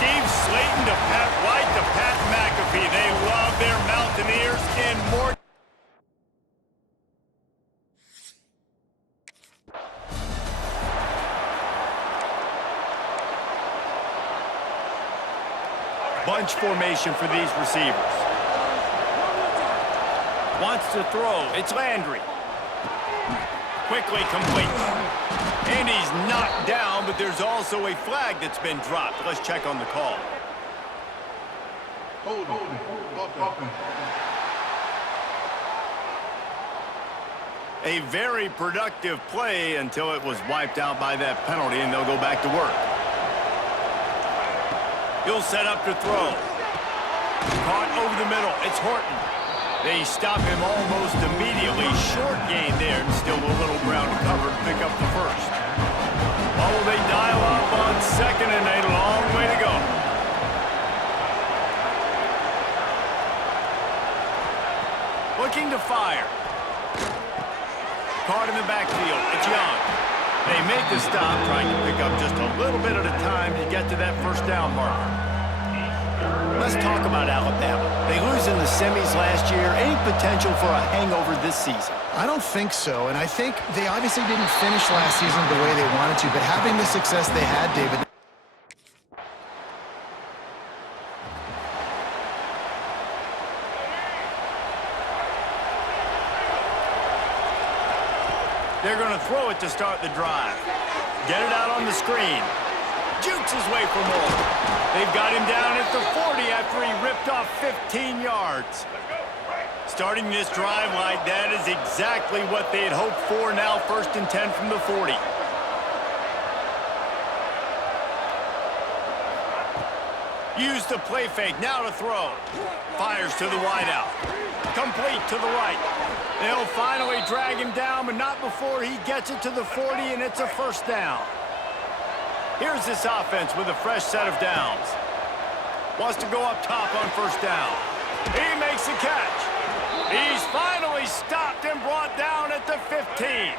Steve Slayton to Pat White to Pat McAfee. They love their Mountaineers in more. Bunch formation for these receivers. Wants to throw. It's Landry. Quickly complete. And he's knocked down, but there's also a flag that's been dropped. Let's check on the call. A very productive play until it was wiped out by that penalty, and they'll go back to work. He'll set up to throw. Caught over the middle. It's Horton. They stop him almost immediately. Short gain there, and still a little ground to cover to pick up the first. Oh, they dial up on second, and a long way to go. Looking to fire. Caught in the backfield. It's Young. They make the stop, trying to pick up just a little bit at a time to get to that first down marker. Let's talk about Alabama. They lose in the semis last year. Any potential for a hangover this season? I don't think so, and I think they obviously didn't finish last season the way they wanted to, but having the success they had, David... They're going to throw it to start the drive. Get it out on the screen. Jukes his way for more. They've got him down at the 40 after he ripped off 15 yards. Starting this drive like that is exactly what they had hoped for. Now 1st and 10 from the 40. Use the play fake. Now to throw. Fires to the wideout. Complete to the right. They'll finally drag him down, but not before he gets it to the 40, and it's a first down. Here's this offense with a fresh set of downs. Wants to go up top on first down. He makes the catch. He's finally stopped and brought down at the 15.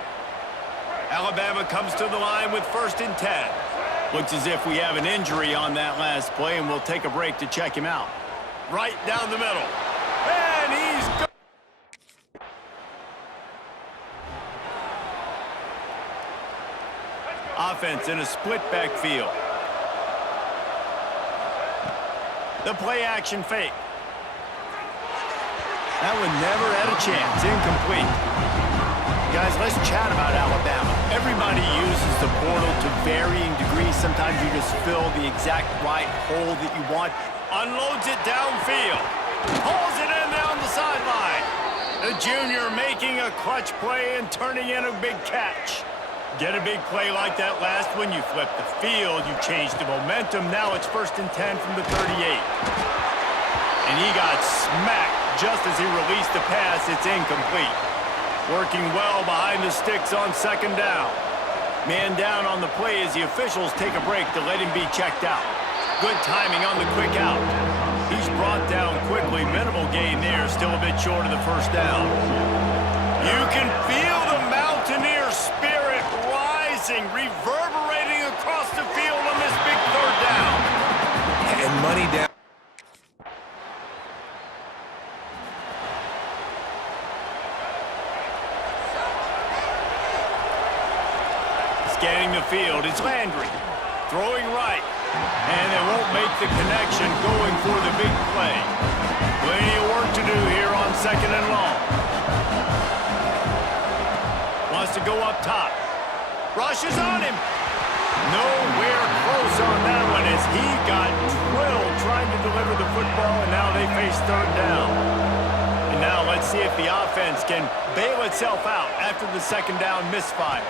Alabama comes to the line with 1st and 10. Looks as if we have an injury on that last play, and we'll take a break to check him out. Right down the middle. And he's gone. Offense in a split backfield. The play action fake. That one never had a chance. Incomplete. Guys, let's chat about Alabama. Everybody uses the portal to varying degrees. Sometimes you just fill the exact right hole that you want. Unloads it downfield. Pulls it in down the sideline. The junior making a clutch play and turning in a big catch. Get a big play like that last one, you flip the field, you change the momentum. Now it's 1st and 10 from the 38. And he got smacked just as he released the pass. It's incomplete. Working well behind the sticks on 2nd down. Man down on the play as the officials take a break to let him be checked out. Good timing on the quick out. He's brought down quickly. Minimal gain there, still a bit short of the first down. You can feel the Mountaineer spirit rising, reverberating across the field on this big 3rd down. And money down. Scanning the field, it's Landry. Throwing right. And they won't make the connection going for the big play. Plenty of work to do here on 2nd and long. Wants to go up top. Rushes on him. Nowhere close on that one as he got drilled trying to deliver the football, and now they face 3rd down. And now let's see if the offense can bail itself out after the 2nd down misfire.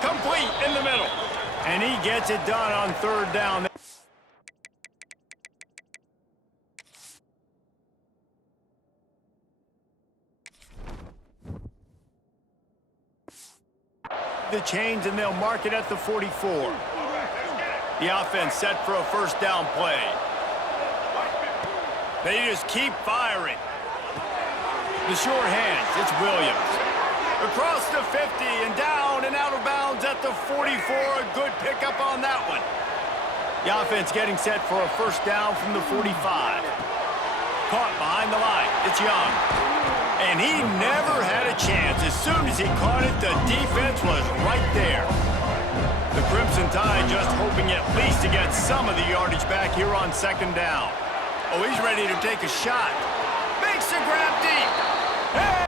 Complete in the middle. And he gets it done on 3rd down. The change, and they'll mark it at the 44. The offense set for a 1st down play. They just keep firing. The short hands, it's Williams. Across the 50 and down and out of bounds at the 44. A good pickup on that one. The offense getting set for a first down from the 45. Caught behind the line. It's Young. And he never had a chance. As soon as he caught it, the defense was right there. The Crimson Tide just hoping at least to get some of the yardage back here on second down. Oh, he's ready to take a shot. Makes a grab deep. Hey!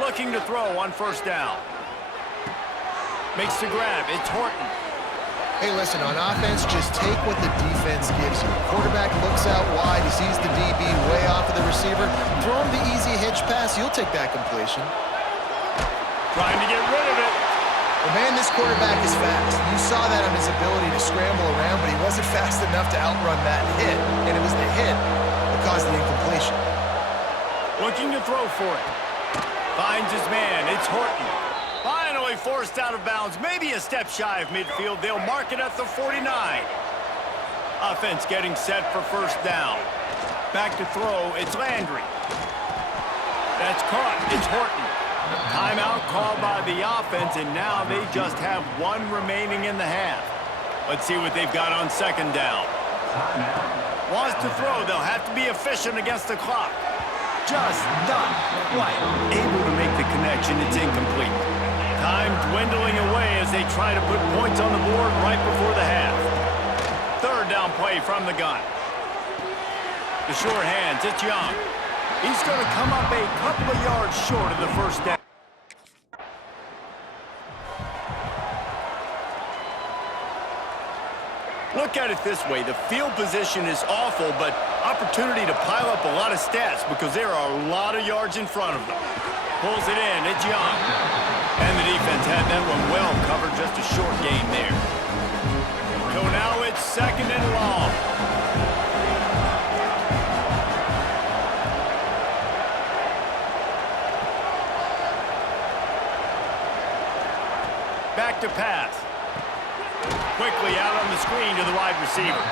Looking to throw on first down. Makes the grab. It's Horton. Hey, listen, on offense, just take what the defense gives you. Quarterback looks out wide. He sees the DB way off of the receiver. Throw him the easy hitch pass. You'll take that completion. Trying to get rid of it. Well, man, this quarterback is fast. You saw that on his ability to scramble around, but he wasn't fast enough to outrun that hit. And it was the hit that caused the incompletion. Looking to throw for it. Finds his man. It's Horton. Finally forced out of bounds. Maybe a step shy of midfield. They'll mark it at the 49. Offense getting set for first down. Back to throw. It's Landry. That's caught. It's Horton. Timeout called by the offense, and now they just have one remaining in the half. Let's see what they've got on second down. Wants to throw. They'll have to be efficient against the clock. Just not quite able to make the connection. It's incomplete. Time dwindling away as they try to put points on the board right before the half. Third down play from the gun. The short hands, it's Young. He's going to come up a couple of yards short of the first down. Look at it this way. The field position is awful, but opportunity to pile up a lot of stats because there are a lot of yards in front of them. Pulls it in. It's Young. And the defense had that one well covered. Just a short gain there. So now it's second and long. Back to pass. Quickly out on the screen to the wide receiver.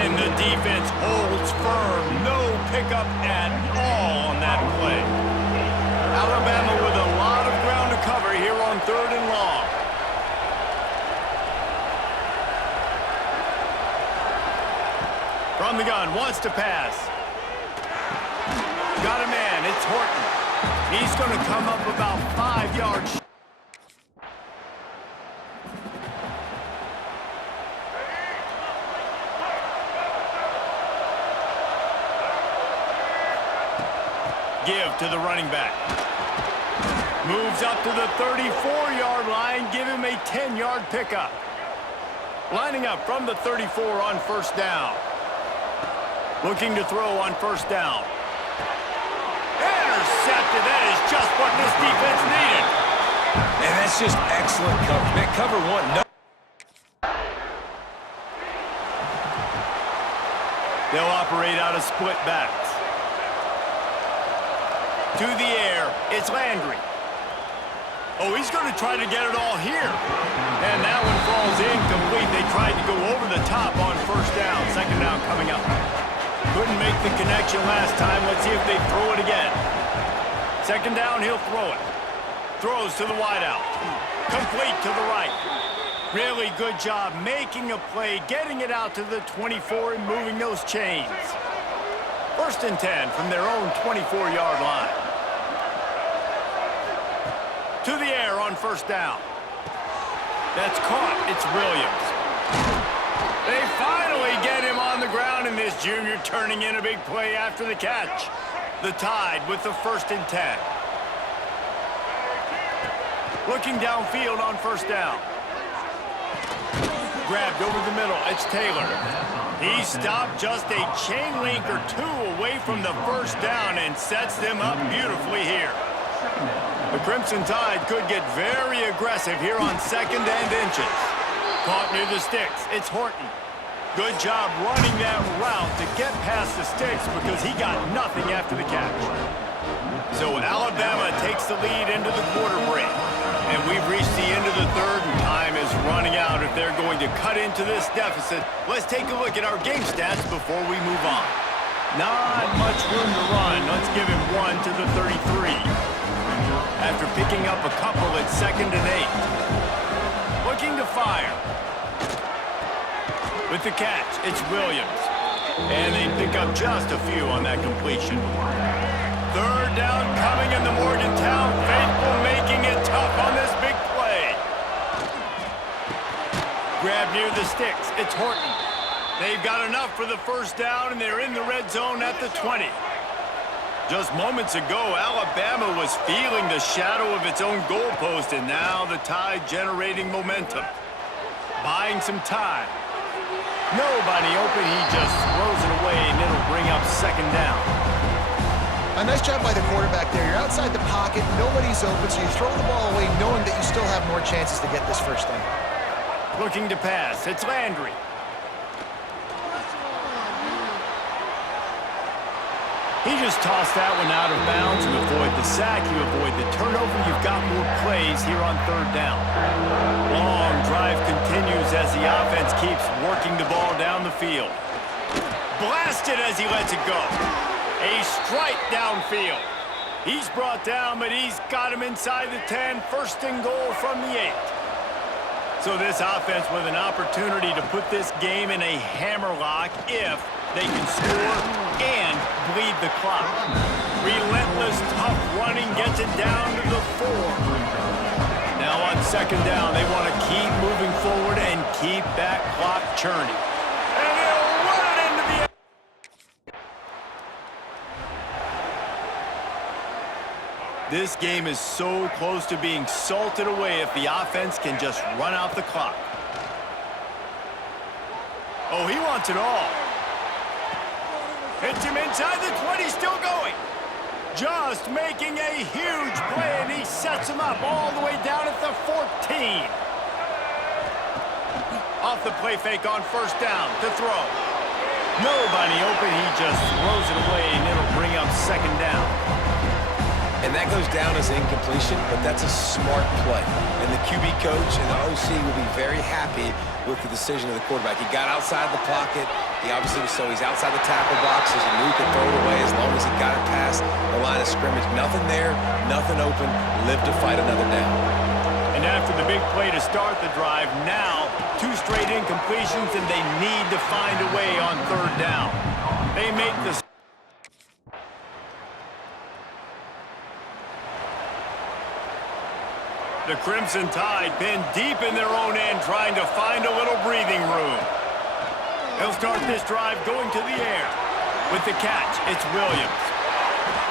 And the defense holds firm. No pickup at all on that play. Alabama with a lot of ground to cover here on third and long. From the gun, wants to pass. Got a man, it's Horton. He's going to come up about 5 yards. Give to the running back. Moves up to the 34-yard line. Give him a 10-yard pickup. Lining up from the 34 on first down. Looking to throw on first down. Intercepted. That is just what this defense needed. And that's just excellent cover. Man, cover one. No. They'll operate out of split backs. To the air, it's Landry. Oh, he's going to try to get it all here. And that one falls incomplete. They tried to go over the top on first down. Second down coming up. Couldn't make the connection last time. Let's see if they throw it again. Second down, he'll throw it. Throws to the wideout. Complete to the right. Really good job making a play, getting it out to the 24 and moving those chains. First and 10 from their own 24-yard line. To the air on first down. That's caught. It's Williams. They finally get him on the ground, and this junior turning in a big play after the catch. The Tide with the first and 10. Looking downfield on first down. Grabbed over the middle. It's Taylor. He stopped just a chain link or two away from the first down and sets them up beautifully here. The Crimson Tide could get very aggressive here on second and inches. Caught near the sticks. It's Horton. Good job running that route to get past the sticks because he got nothing after the catch. So Alabama takes the lead into the quarter break. And we've reached the end of the third, and time is running out if they're going to cut into this deficit. Let's take a look at our game stats before we move on. Not much room to run. Let's give him the 33. After picking up a couple at 2nd and 8. Looking to fire. With the catch, it's Williams. And they pick up just a few on that completion. 3rd down coming in the Morgantown faithful, making it tough on this big play. Grab near the sticks. It's Horton. They've got enough for the 1st down, and they're in the red zone at the 20. Just moments ago, Alabama was feeling the shadow of its own goalpost, and now the Tide generating momentum. Buying some time. Nobody open. He just throws it away, and it'll bring up 2nd down. A nice job by the quarterback there. You're outside the pocket, nobody's open, so you throw the ball away knowing that you still have more chances to get this 1st down. Looking to pass. It's Landry. He just tossed that one out of bounds. You avoid the sack, you avoid the turnover. You've got more plays here on 3rd down. Long drive continues as the offense keeps working the ball down the field. Blasted as he lets it go. A strike downfield. He's brought down, but he's got him inside the 10. 1st and goal from the 8. So this offense with an opportunity to put this game in a hammerlock if they can score and bleed the clock. Relentless, tough running gets it down to the 4. Now on 2nd down, they want to keep moving forward and keep that clock churning. And he'll run it into the end. This game is so close to being salted away if the offense can just run out the clock. Oh, he wants it all. Hits him inside the 20, still going. Just making a huge play, and he sets him up all the way down at the 14. Off the play fake on 1st down to throw. Nobody open, he just throws it away, and it'll bring up 2nd down. And that goes down as incompletion, but that's a smart play. And the QB coach and the OC will be very happy with the decision of the quarterback. He got outside the pocket. He obviously he's outside the tackle box. There's a move to throw it away as long as he got it past the line of scrimmage. Nothing there, nothing open. Live to fight another down. And after the big play to start the drive, now 2 straight incompletions, and they need to find a way on 3rd down. They make the The Crimson Tide pinned deep in their own end, trying to find a little breathing room. They'll start this drive going to the air. With the catch, it's Williams.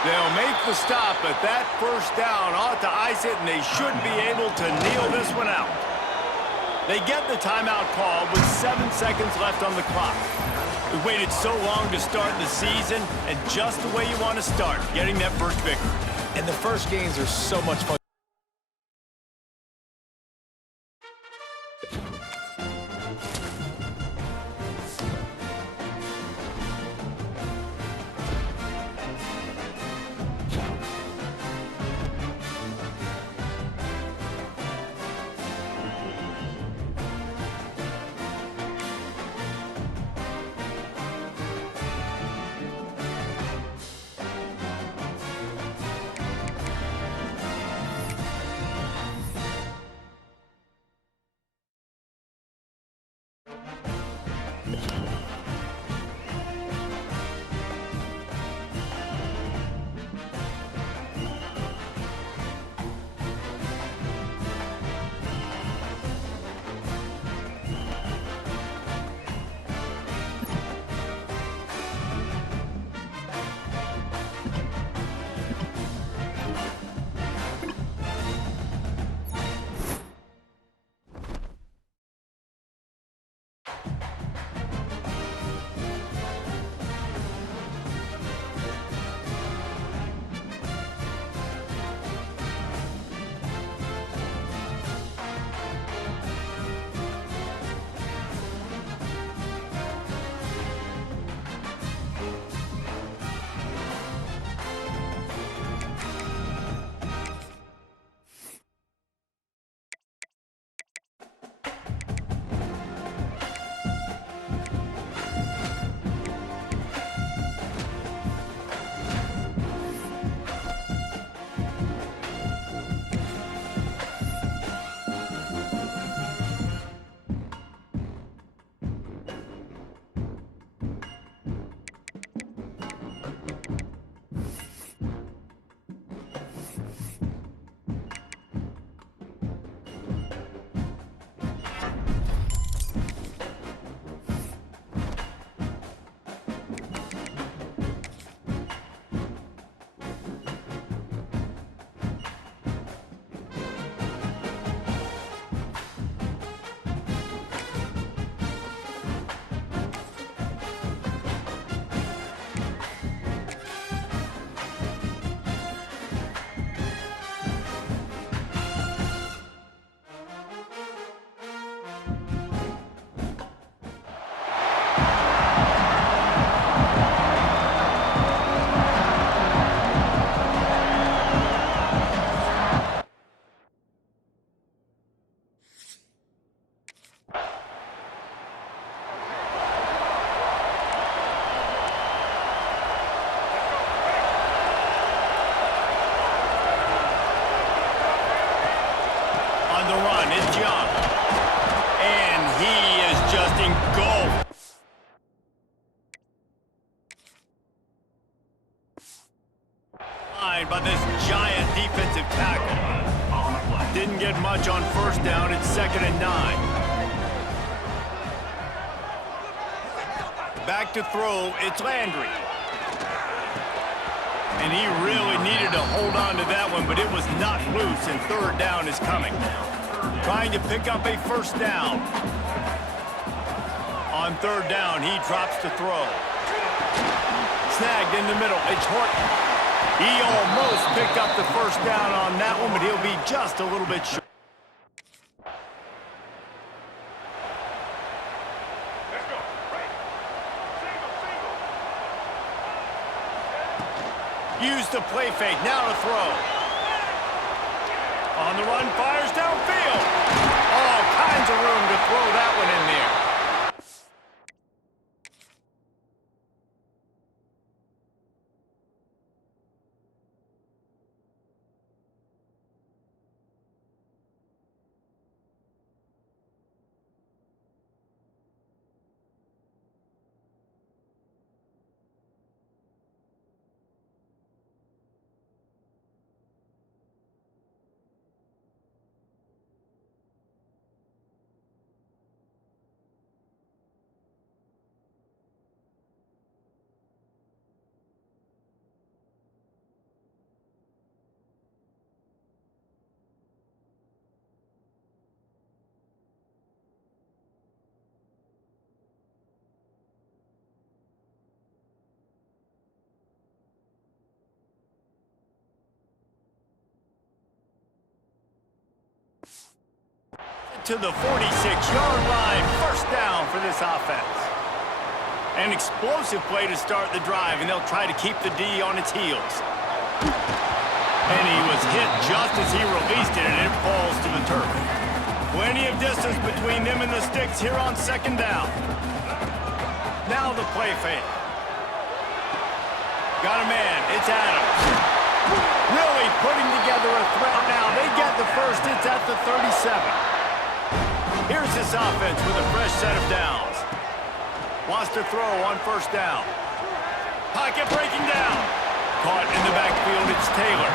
They'll make the stop, but that 1st down ought to ice it, and they should be able to kneel this one out. They get the timeout call with 7 seconds left on the clock. We waited so long to start the season, and just the way you want to start, getting that 1st victory. And the first games are so much fun. this giant defensive tackle. Didn't get much on first down. It's 2nd and 9. Back to throw. It's Landry. And he really needed to hold on to that one, but it was not loose, and 3rd down is coming. Trying to pick up a 1st down. On 3rd down, he drops to throw. Snagged in the middle. It's Horton. He almost picked up the 1st down on that one, but he'll be just a little bit short. Use the play fake. Now to throw. On the run, fires downfield. All kinds of room to throw that one in there. To the 46-yard line. 1st down for this offense. An explosive play to start the drive, and they'll try to keep the D on its heels. And he was hit just as he released it, and it falls to the turf. Plenty of distance between them and the sticks here on 2nd down. Now the play fake. Got a man. It's Adams. Really putting together a threat now. They get the 1st. It's at the 37. Here's this offense with a fresh set of downs. Wants to throw on 1st down. Pocket breaking down. Caught in the backfield, it's Taylor.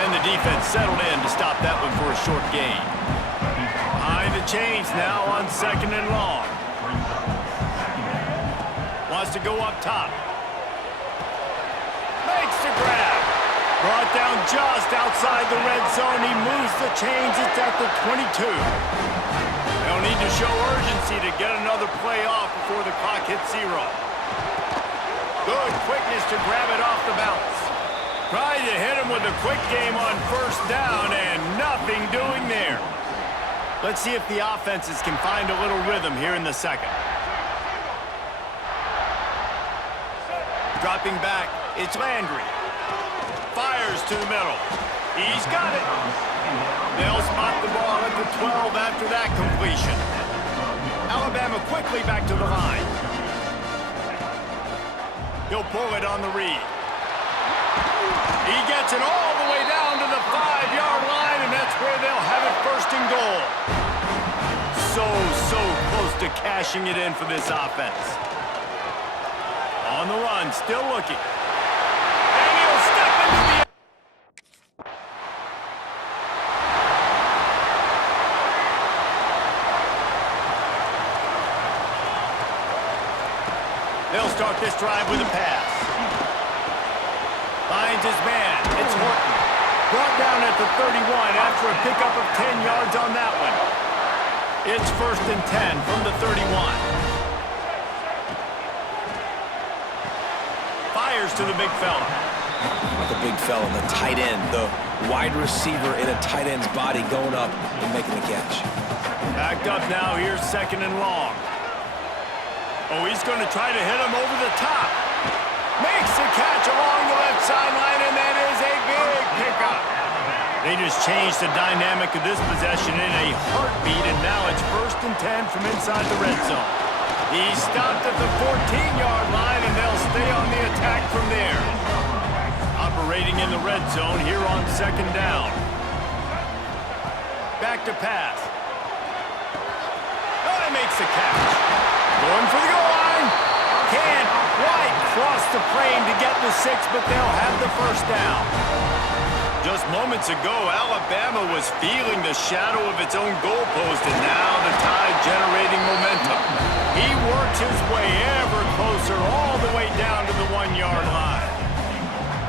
And the defense settled in to stop that one for a short gain. Behind the chains now on 2nd and long. Wants to go up top. Makes the grab. Brought down just outside the red zone. He moves the chains. It's at the 22. They'll need to show urgency to get another play off before the clock hits 0. Good quickness to grab it off the bounce. Tried to hit him with a quick game on 1st down, and nothing doing there. Let's see if the offenses can find a little rhythm here in the 2nd. Dropping back, it's Landry. Fires to the middle. He's got it. They'll spot the ball at the 12 after that completion. Alabama quickly back to the line. He'll pull it on the read. He gets it all the way down to the 5-yard line, and that's where they'll have it 1st and goal. So close to cashing it in for this offense. On the run, still looking. And he'll step into the... They'll start this drive with a pass. Finds his man. It's Horton. Brought down at the 31 after a pickup of 10 yards on that one. It's 1st and 10 from the 31. Fires to the big fella. Not the big fella, the tight end, the wide receiver in a tight end's body going up and making the catch. Backed up now. Here's 2nd and long. Oh, he's going to try to hit him over the top. Makes the catch along the left sideline, and that is a big pickup. They just changed the dynamic of this possession in a heartbeat, and now it's 1st and 10 from inside the red zone. He stopped at the 14-yard line, and they'll stay on the attack from there. Operating in the red zone here on 2nd down. Back to pass. Oh, he makes the catch. Going for the goal line. Can't quite cross the frame to get the 6, but they'll have the 1st down. Just moments ago, Alabama was feeling the shadow of its own goalpost, and now the Tide generating momentum. He works his way ever closer all the way down to the 1-yard line.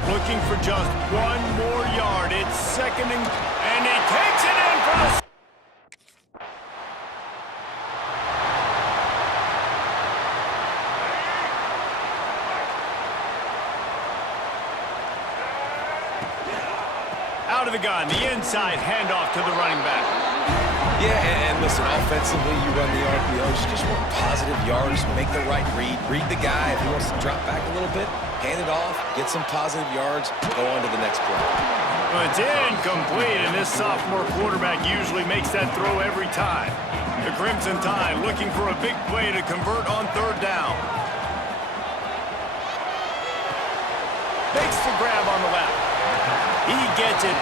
Looking for just one more yard. It's second and he takes it in for the... Out of the gun, the inside handoff to the running back. Yeah, and listen, offensively, you run the RPOs, you just want positive yards, make the right read the guy. If he wants to drop back a little bit, hand it off, get some positive yards, go on to the next play. Well, it's incomplete, and this sophomore quarterback usually makes that throw every time. The Crimson Tide looking for a big play to convert on third down. Makes the grab on the left. He gets it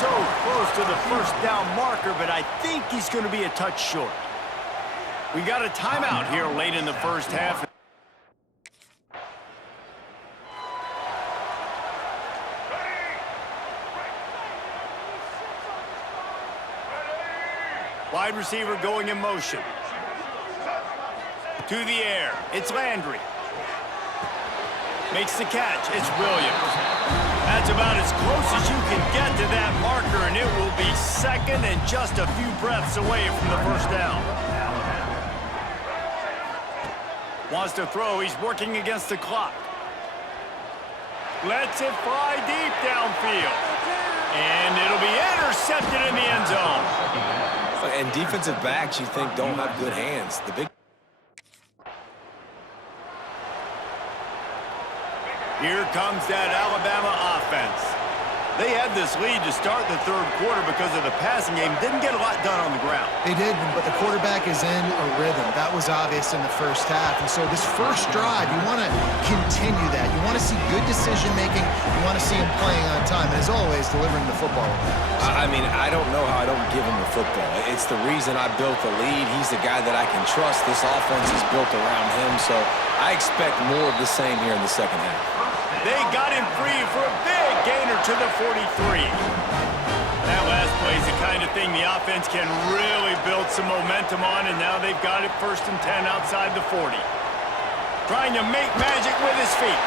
so close to the first down marker, but I think he's going to be a touch short. We got a timeout here late in the first half. Wide receiver going in motion. To the air. It's Landry. Makes the catch. It's Williams. That's about as close as you can get to that marker, and it will be second and just a few breaths away from the first down. Wants to throw. He's working against the clock. Lets it fly deep downfield. And it'll be intercepted in the end zone. And defensive backs, you think, don't have good hands. The big... Here comes that Alabama offense. They had this lead to start the third quarter because of the passing game. Didn't get a lot done on the ground. They did, but the quarterback is in a rhythm. That was obvious in the first half. And so this first drive, you want to continue that. You want to see good decision-making. You want to see him playing on time. And as always, delivering the football. I mean, I don't know how I don't give him the football. It's the reason I built the lead. He's the guy that I can trust. This offense is built around him. So I expect more of the same here in the second half. They got him free for a big gainer to the 43. That last play is the kind of thing the offense can really build some momentum on, and now they've got it 1st and 10 outside the 40. Trying to make magic with his feet.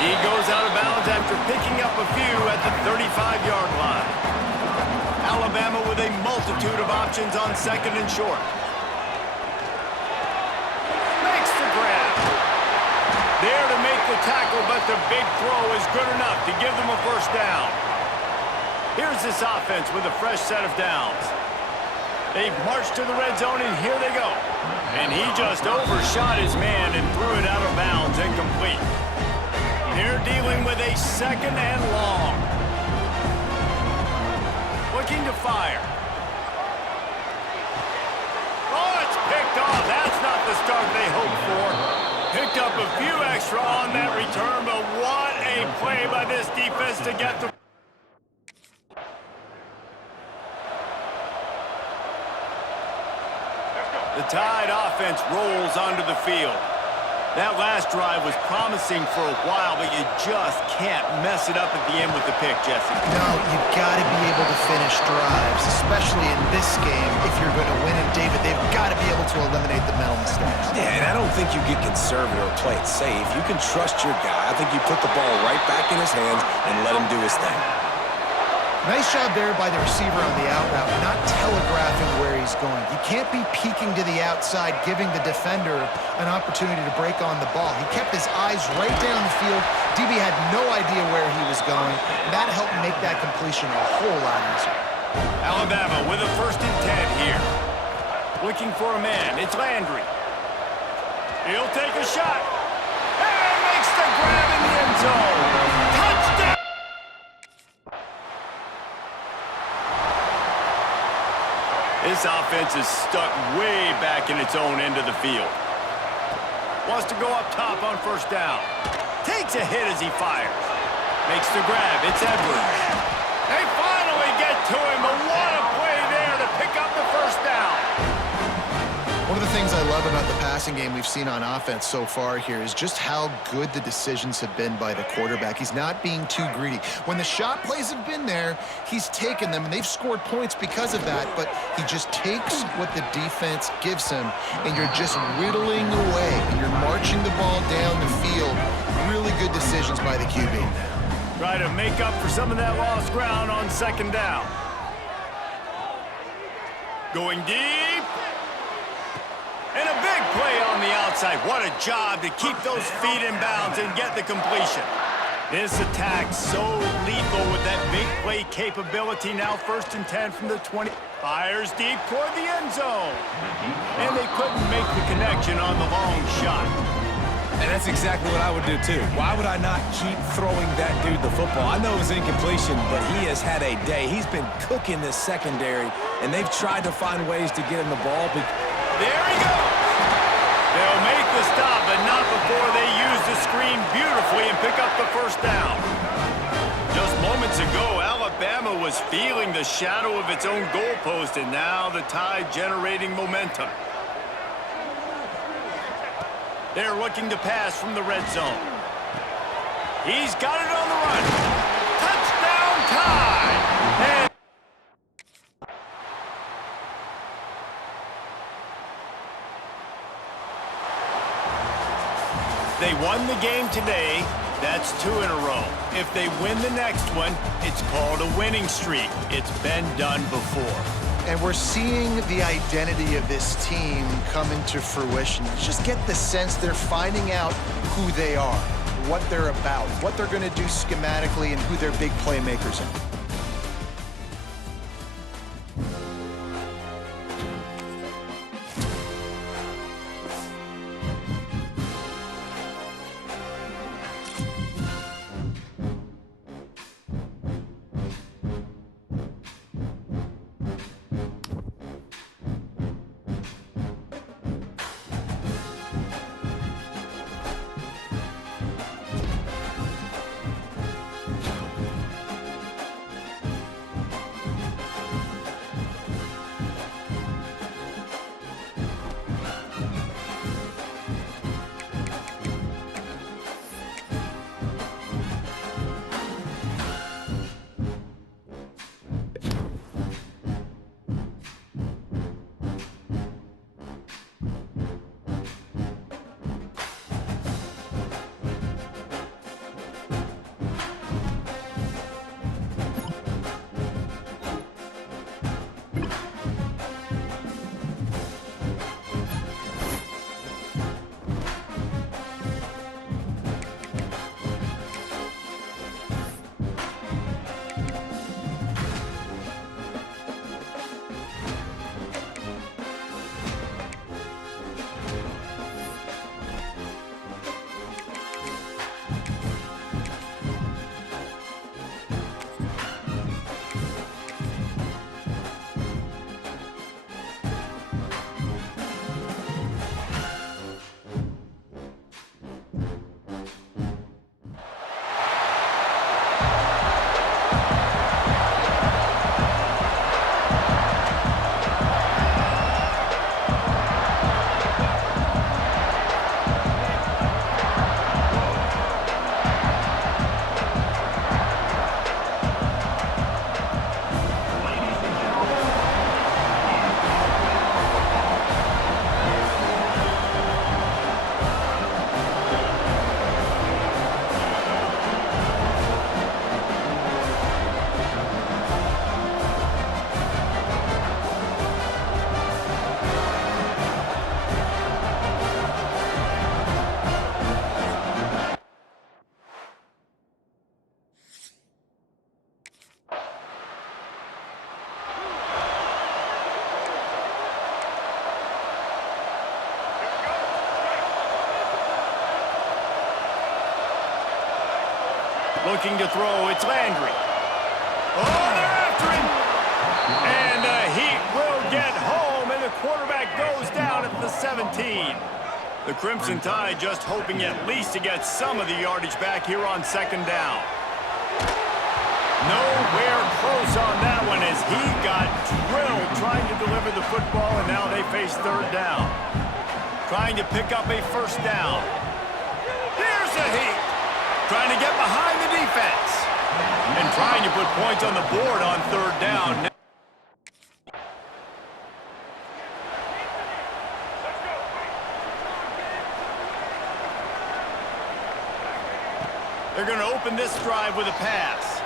He goes out of bounds after picking up a few at the 35-yard line. Alabama with a multitude of options on second and short. Makes the grab. There to make the tackle, but the big throw is good enough to give them a first down. Here's this offense with a fresh set of downs. They've marched to the red zone, and here they go. And he just overshot his man and threw it out of bounds, incomplete. They're dealing with a second and long. Looking to fire. Oh, it's picked off. That's not the start they hoped for. Picked up a few extra on that return, but what a play by this defense to get the... The Tide offense rolls onto the field. That last drive was promising for a while, but you just can't mess it up at the end with the pick, Jesse. No, you've got to be able to finish drives, especially in this game. If you're going to win it, David, they've got to be able to eliminate the mental mistakes. Yeah, and I don't think you get conservative or play it safe. You can trust your guy. I think you put the ball right back in his hands and let him do his thing. Nice job there by the receiver on the out route, not telegraphing where he's going. He can't be peeking to the outside, giving the defender an opportunity to break on the ball. He kept his eyes right down the field. DB had no idea where he was going, and that helped make that completion a whole lot easier. Alabama with a 1st and 10 here. Looking for a man. It's Landry. He'll take a shot. And makes the grab in the end zone. Touchdown! This offense is stuck way back in its own end of the field. Wants to go up top on 1st down. Takes a hit as he fires. Makes the grab. It's Edwards. They finally get to him, but what a play there to pick up the 1st down. One of the things I love about the pass passing game we've seen on offense so far here is just how good the decisions have been by the quarterback. He's not being too greedy. When the shot plays have been there, he's taken them, and they've scored points because of that, but he just takes what the defense gives him, and you're just whittling away, and you're marching the ball down the field. Really good decisions by the QB. Try to make up for some of that lost ground on second down. Going deep. And a big play on the outside. What a job to keep those feet in bounds and get the completion. This attack so lethal with that big play capability. Now 1st and 10 from the 20. Fires deep toward the end zone. And they couldn't make the connection on the long shot. And that's exactly what I would do, too. Why would I not keep throwing that dude the football? I know it was incompletion, but he has had a day. He's been cooking this secondary, and they've tried to find ways to get him the ball. There he goes. They'll make the stop, but not before they use the screen beautifully and pick up the 1st down. Just moments ago, Alabama was feeling the shadow of its own goalpost, and now the Tide generating momentum. They're looking to pass from the red zone. He's got it on the run. Touchdown Tide! And they won the game today. That's 2 in a row. If they win the next one, it's called a winning streak. It's been done before. And we're seeing the identity of this team come into fruition. You just get the sense they're finding out who they are, what they're about, what they're going to do schematically, and who their big playmakers are. Looking to throw, it's Landry. Oh, they're after him! And the Heat will get home, and the quarterback goes down at the 17. The Crimson Tide just hoping at least to get some of the yardage back here on 2nd down. Nowhere close on that one as he got drilled trying to deliver the football, and now they face 3rd down. trying to pick up a first down. Here's a heat. Trying to get behind the defense. And trying to put points on the board on third down. They're going to open this drive with a pass.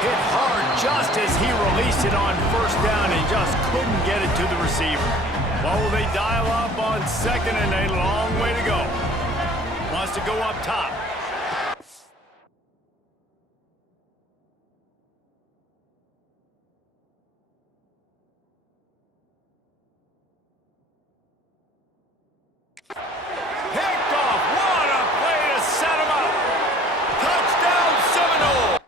Hit hard just as he released it on first down and just couldn't get it to the receiver. Well, will they dial up on second and a long way to go? Wants to go up top. Picked off. What a play to set him up. Touchdown Seminole.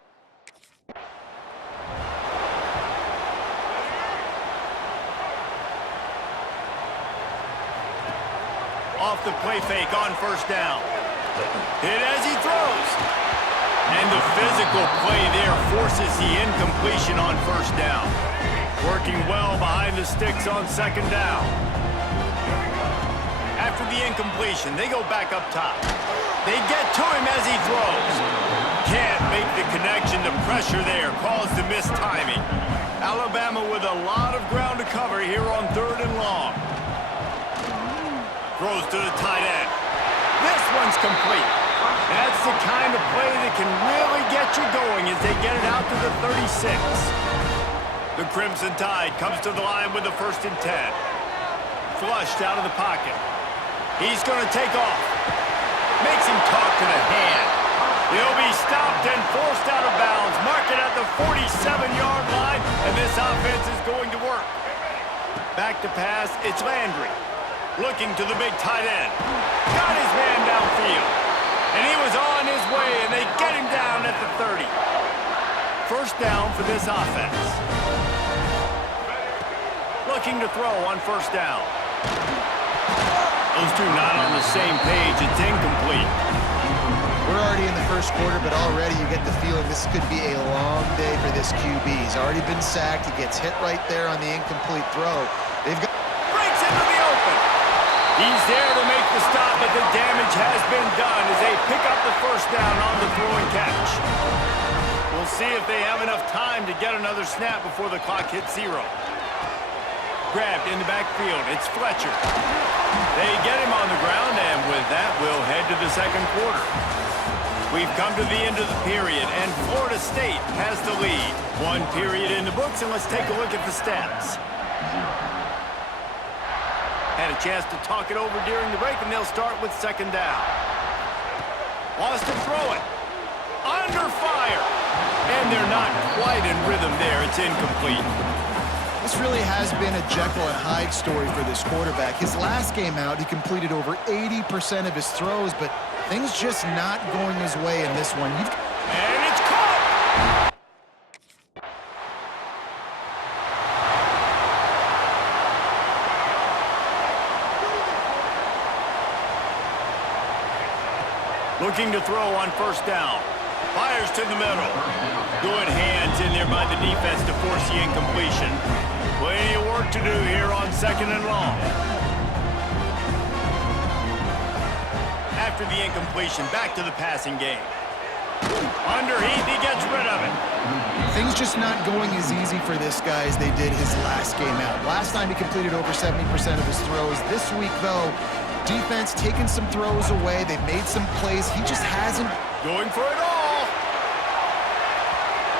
Off the play fake on first down. Hit as he throws. And the physical play there forces the incompletion on first down. Working well behind the sticks on second down. After the incompletion, they go back up top. They get to him as he throws. Can't make the connection. The pressure there caused the missed timing. Alabama with a lot of ground to cover here on third and long. Throws to the tight end. This one's complete. That's the kind of play that can really get you going as they get it out to the 36. The Crimson Tide comes to the line with the 1st and 10. Flushed out of the pocket. He's going to take off. Makes him talk to the hand. He'll be stopped and forced out of bounds. Mark it at the 47-yard line, and this offense is going to work. Back to pass, it's Landry. Looking to the big tight end. Got his man downfield. And he was on his way, and they get him down at the 30. First down for this offense. Looking to throw on first down. Those two not on the same page. It's incomplete. We're already in the first quarter, but already you get the feeling this could be a long day for this QB. He's already been sacked. He gets hit right there on the incomplete throw. They've got... Breaks into the open. He's there to make the stop, but the damage has been done as they pick up the first down on the throw and catch. We'll see if they have enough time to get another snap before the clock hits 0. Grabbed in the backfield. It's Fletcher. They get him on the ground, and with that, we'll head to the second quarter. We've come to the end of the period, and Florida State has the lead. 1 period in the books, and let's take a look at the stats. Had a chance to talk it over during the break, and they'll start with second down. Wants to throw it. Under fire. And they're not quite in rhythm there. It's incomplete. This really has been a Jekyll and Hyde story for this quarterback. His last game out, he completed over 80% of his throws, but things just not going his way in this one. And it's caught! Looking to throw on first down. Fires to the middle. Good hands in there by the defense to force the incompletion. Plenty of work to do here on second and long. After the incompletion, back to the passing game. Under heat, he gets rid of it. Things just not going as easy for this guy as they did his last game out. Last time he completed over 70% of his throws. This week, though, defense taking some throws away. They've made some plays. He just hasn't. Going for it all.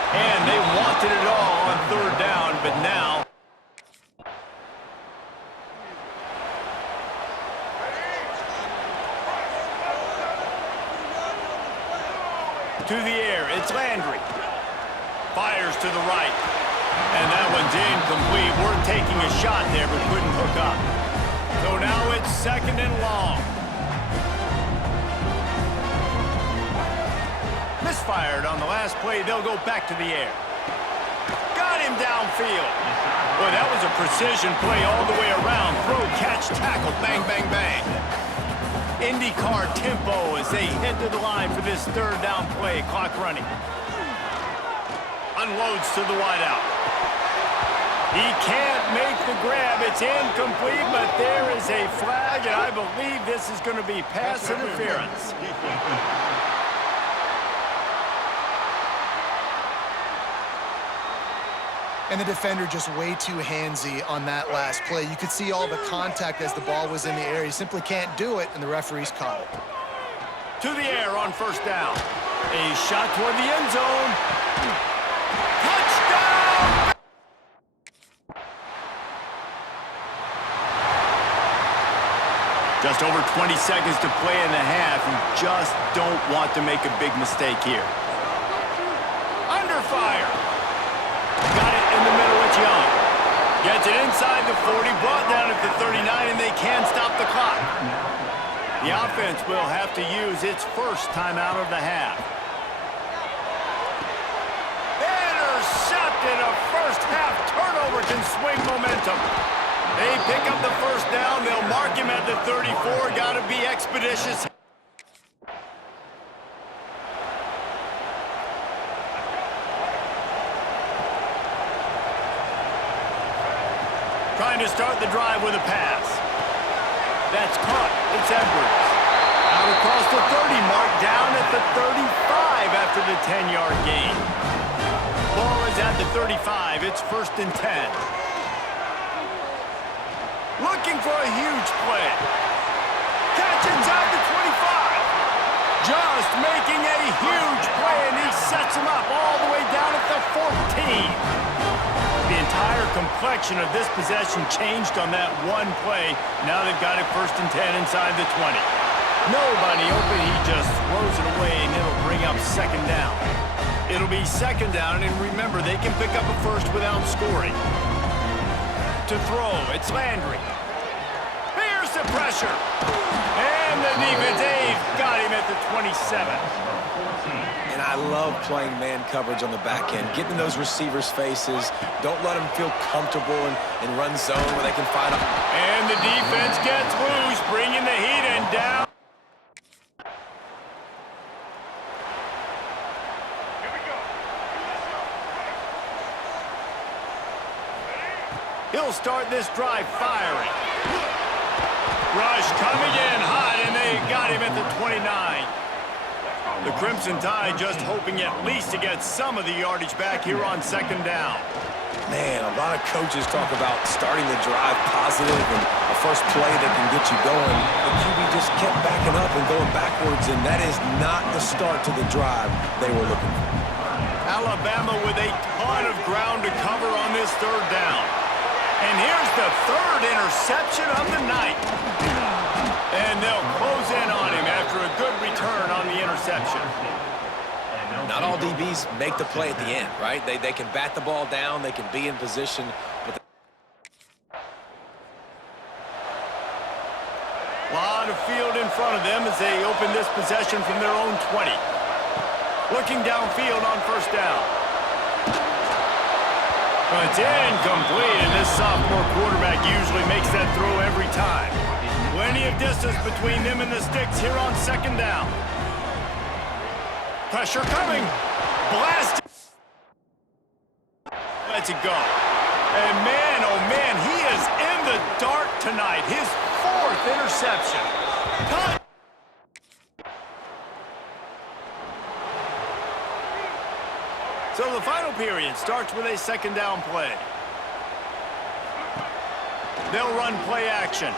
And they wanted it all on third down, but now... To the air, it's Landry. Fires to the right. And that one's incomplete. We're taking a shot there, but couldn't hook up. So now it's second and long. Misfired on the last play. They'll go back to the air. Got him downfield. Boy, that was a precision play all the way around. Throw, catch, tackle, bang, bang, bang. IndyCar tempo as they head to the line for this third down play. Clock running. Unloads to the wideout. He can't make the grab. It's incomplete, but there is a flag, and I believe this is going to be pass interference. And the defender just way too handsy on that last play. You could see all the contact as the ball was in the air. He simply can't do it, and the referees call it. To the air on first down. A shot toward the end zone. Touchdown! Just over 20 seconds to play in the half. You just don't want to make a big mistake here. Under fire. Got it in the middle with Young. Gets it inside the 40, brought down at the 39, and they can stop the clock. The offense will have to use its first timeout of the half. Intercepted. A first half turnover can swing momentum. They pick up the first down. They'll mark him at the 34. Got to be expeditious. Trying to start the drive with a pass. That's caught. It's Edwards. Out across the 30 mark, down at the 35 after the 10-yard gain. Ball is at the 35. It's 1st and 10. Looking for a huge play. Catch inside the 25. Just making a huge play, and he sets him up all the way down at the 14. The entire complexion of this possession changed on that one play. Now they've got it 1st and 10 inside the 20. Nobody open. He just throws it away, and it'll bring up 2nd down. It'll be 2nd down, and remember, they can pick up a first without scoring. To throw, it's Landry. Here's the pressure. And the defense, they've got him at the 27. And I love playing man coverage on the back end, getting in those receivers' faces. Don't let them feel comfortable and run zone where they can find them. And the defense gets loose, bringing the heat and down. He'll start this drive firing. Rush coming in hot, and they got him at the 29. The Crimson Tide just hoping at least to get some of the yardage back here on 2nd down. Man, a lot of coaches talk about starting the drive positive and a first play that can get you going. The QB just kept backing up and going backwards, and that is not the start to the drive they were looking for. Alabama with a ton of ground to cover on this 3rd down. And here's the 3rd interception of the night. And they'll close in on him after a good return on the interception. Not all DBs make the play at the end, right? They can bat the ball down, they can be in position. But a lot of field in front of them as they open this possession from their own 20. Looking downfield on 1st down. It's incomplete, and this sophomore quarterback usually makes that throw every time. Plenty of distance between them and the sticks here on 2nd down. Pressure coming. Blast. Lets it go. And man, oh man, he is in the dark tonight. His 4th interception. Touch. So the final period starts with a 2nd down play. They'll run play action.